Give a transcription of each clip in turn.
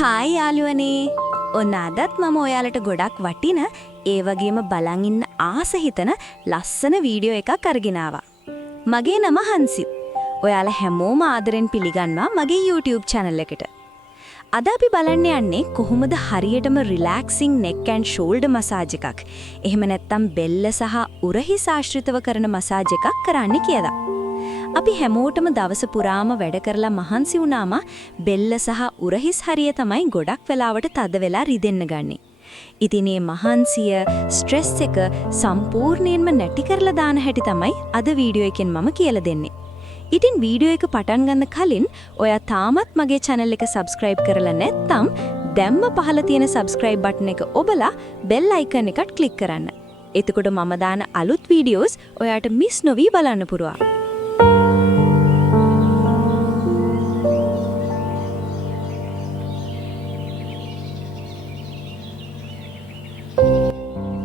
Hi යාළුවනේ. ඔන්න අදත් මම ඔයාලට ගොඩක් වටින ඒ වගේම බලන් ඉන්න ආස හිතන ලස්සන වීඩියෝ එකක් අරගෙන ආවා. මගේ නම හන්සි. ඔයාලා හැමෝම ආදරෙන් පිළිගන්නවා මගේ YouTube channel එකට. අද අපි බලන්න යන්නේ කොහොමද හරියටම රිලැක්සිං neck and shoulder massage එකක්. එහෙම නැත්නම් බෙල්ල සහ උරහිස ආශ්‍රිතව කරන massage එකක් කරන්න කියලා. අපි හැමෝටම දවස පුරාම වැඩ කරලා මහන්සි වුණාම බෙල්ල සහ උරහිස් හරිය තමයි ගොඩක් වෙලාවට තද වෙලා රිදෙන්න ගන්නෙ. ඉතින් මේ මහන්සිය ස්ට්‍රෙස් එක සම්පූර්ණයෙන්ම නැති කරලා දාන හැටි තමයි අද වීඩියෝ එකෙන් මම කියලා දෙන්නේ. ඉතින් වීඩියෝ එක පටන් ගන්න කලින් ඔයා තාමත් මගේ channel එක subscribe කරලා නැත්නම් දැම්ම පහළ තියෙන subscribe button එක ඔබලා bell icon එකට click කරන්න. එතකොට මම දාන අලුත් වීඩියෝස් ඔයාට miss නොවි බලන්න පුරවා.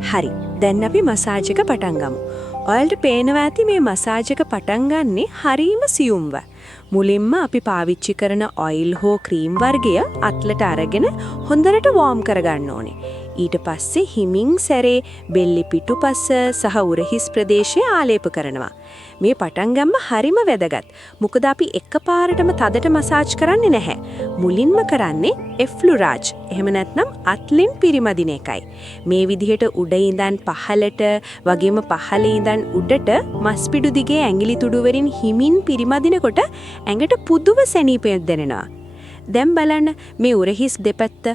හරි. දැන් අපි මසාජ් එක පටන් ගමු. ඔයාලට පේනවා ඇති මේ මසාජ් එක පටන් ගන්නෙ හරීම සියුම්ව. මුලින්ම අපි පාවිච්චි කරන ඔයිල් හෝ ක්‍රීම් වර්ගය අත්ලට අරගෙන හොඳට වෝම් කරගන්න ඕනේ. ඊට පස්සේ හිමින් සැරේ බෙල්ල පිටුපස සහ උරහිස් ප්‍රදේශය ආලේප කරනවා. මේ පටන් ගන්න හරිම වැදගත්. මොකද අපි එකපාරටම තදට මසාජ් කරන්නේ නැහැ. මුලින්ම කරන්නේ එෆ්ලුරාජ්. එහෙම නැත්නම් අත්ලින් පිරිමදින එකයි. මේ විදිහට උඩ ඉඳන් පහළට වගේම පහළේ ඉඳන් උඩට මස්පිඩු දිගේ ඇඟිලි තුඩු වලින් හිමින් පිරිමදිනකොට ඇඟට පුදුම සැනීපයක් දැනෙනවා. දැන් බලන්න මේ උරහිස් දෙපැත්ත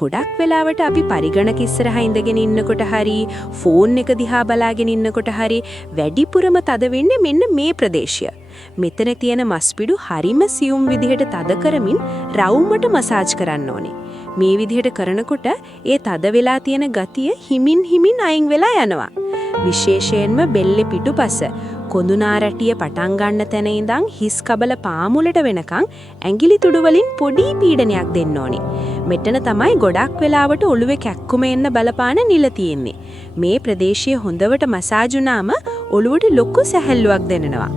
ගොඩක් වෙලාවට අපි පරිගණක ඉස්සරහා ඉඳගෙන ඉන්නකොට හරි ෆෝන් එක දිහා බලාගෙන ඉන්නකොට හරි වැඩිපුරම තද වෙන්නේ මෙන්න මේ ප්‍රදේශය. මෙතන තියෙන මස්පිඩු හරිම සියුම් විදිහට තද කරමින් රවුමට මසාජ් කරන්න ඕනේ. මේ විදිහට කරනකොට ඒ තද වෙලා තියෙන ගතිය හිමින් අයින් වෙලා යනවා. විශේෂයෙන්ම බෙල්ලේ පිටුපස කොඳුනාරටිය පටන් ගන්න තැන ඉඳන් හිස් කබල පාමුලට වෙනකන් ඇඟිලි තුඩු වලින් පොඩි පීඩනයක් දෙන්න ඕනේ. මෙතන තමයි ගොඩක් වෙලාවට ඔළුවේ කැක්කුම එන්න බලපාන නිල තියෙන්නේ. මේ ප්‍රදේශය හොඳට මසාජ් වුණාම ඔළුවට ලොකු සැහැල්ලුවක් දැනෙනවා.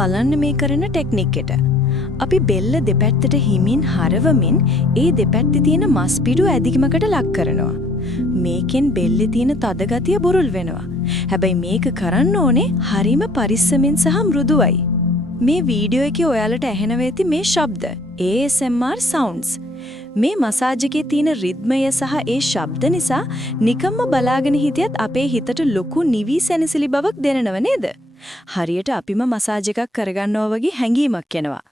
බලන්න මේ කරන ටෙක්නික් එක. අපි බෙල්ල දෙපැත්තට හිමින් හරවමින් ඒ දෙපැත්තේ තියෙන මස් පිඩු ඇදිගමකට ලක් කරනවා. මේකෙන් බෙල්ලේ තියෙන තද ගතිය බුරුල් වෙනවා. හැබැයි මේක කරන්න ඕනේ හරිම පරිස්සමෙන් සහ මෘදුවයි. මේ වීඩියෝ එකේ ඔයාලට ඇහෙනවා ඇති මේ ශබ්ද ASMR sounds. මේ මසාජ් එකේ තියෙන රිද්මය සහ ඒ ශබ්ද නිසා නිකම්ම බලාගෙන හිටියත් අපේ හිතට ලොකු නිවි සැනසෙලි බවක් දැනෙනව නේද? හරියට අපිම මසාජ් එකක් කරගන්නවා වගේ හැඟීමක් එනවා.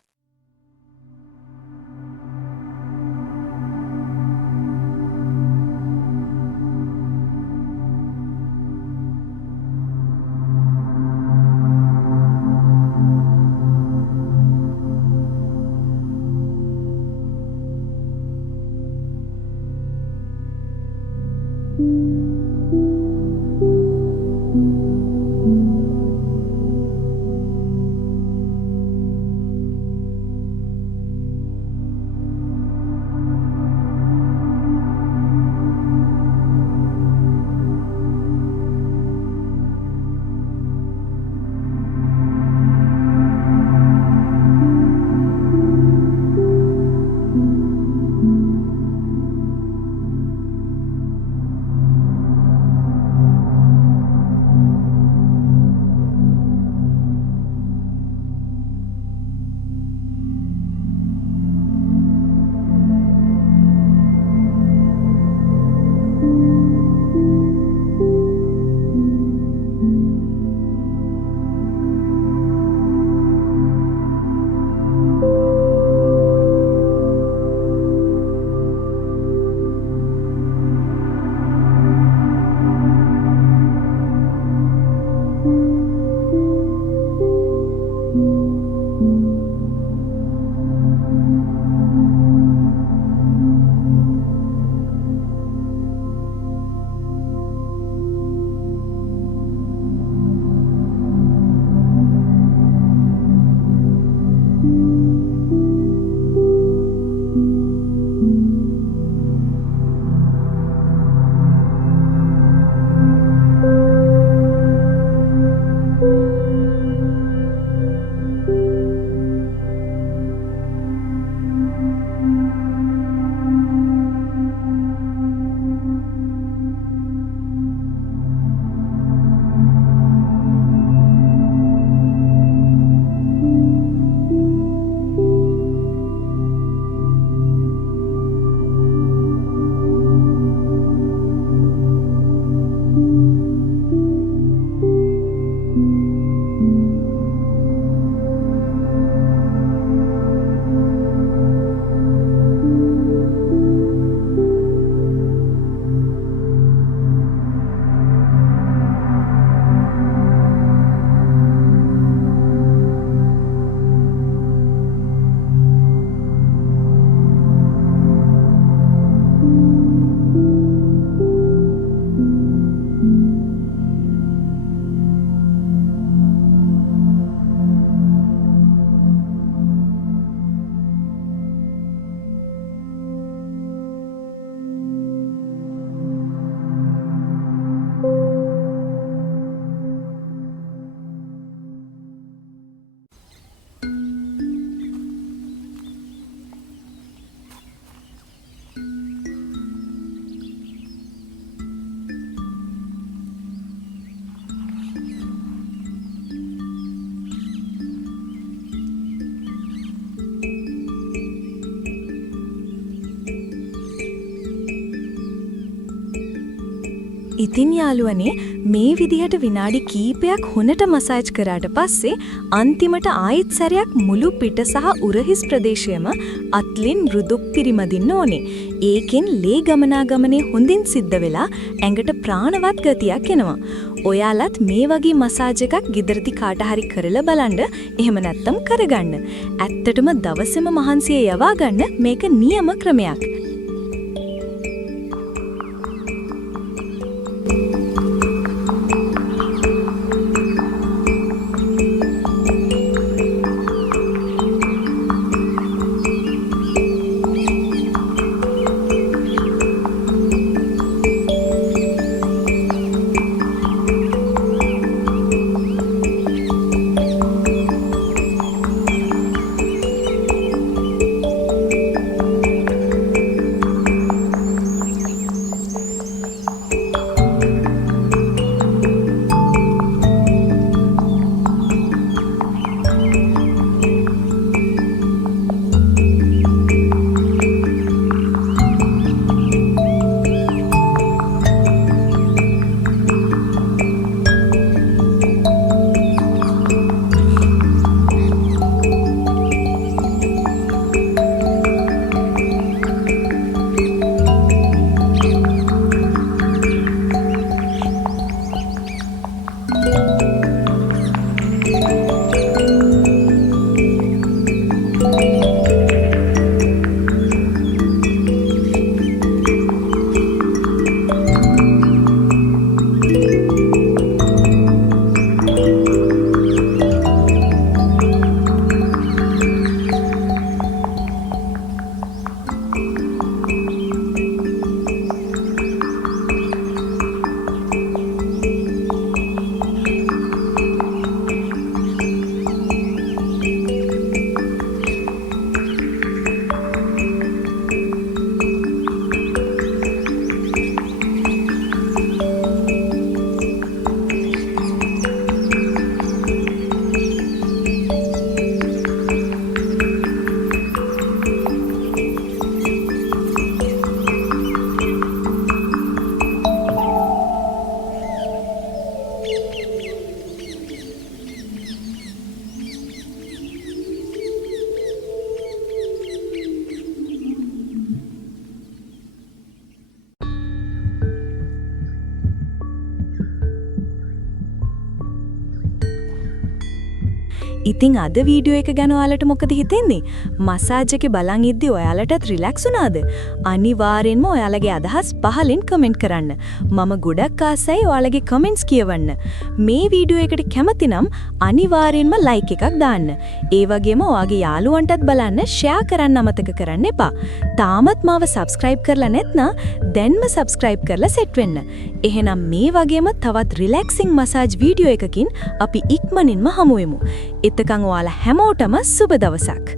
ඉතින් යාළුවනේ මේ විදිහට විනාඩි කීපයක් හොනට මසාජ් කරාට පස්සේ අන්තිමට ආයෙත් සැරයක් මුළු පිට සහ උරහිස් ප්‍රදේශයම අත්ලින් මෘදුක් පිරිමදින්න ඕනේ. ඒකෙන් ලේ ගමනාගමනේ හොඳින් සිද්ධ වෙලා ඇඟට ප්‍රාණවත් ගතියක් එනවා. ඔයාලත් මේ වගේ මසාජ් එකක් ගෙදරදී කාට හරි කරලා බලන්න. එහෙම නැත්නම් කරගන්න. ඇත්තටම දවසේම මහන්සිය යවා ගන්න මේක නියම ක්‍රමයක්. ඉතින් අද වීඩියෝ එක ගැන ඔයාලට මොකද හිතෙන්නේ? මසාජ් එකේ බලන් ඉද්දි ඔයාලටත් රිලැක්ස් වුණාද? අනිවාර්යෙන්ම ඔයාලගේ අදහස් පහලින් කමෙන්ට් කරන්න. මම ගොඩක් ආසයි ඔයාලගේ කමෙන්ට්ස් කියවන්න. මේ වීඩියෝ එකට කැමති නම් අනිවාර්යෙන්ම ලයික් එකක් දාන්න. ඒ වගේම ඔයාගේ යාළුවන්ටත් බලන්න ෂෙයා කරන්න අමතක කරන්න එපා. තාමත් මාව සබ්ස්ක්‍රයිබ් කරලා නැත්නම් දැන්ම සබ්ස්ක්‍රයිබ් කරලා සෙට් වෙන්න. එහෙනම් මේ වගේම තවත් රිලැක්සිං මසාජ් වීඩියෝ එකකින් අපි ඉක්මනින්ම හමු වෙමු. එතකන් ඔයාලා හැමෝටම සුබ දවසක්.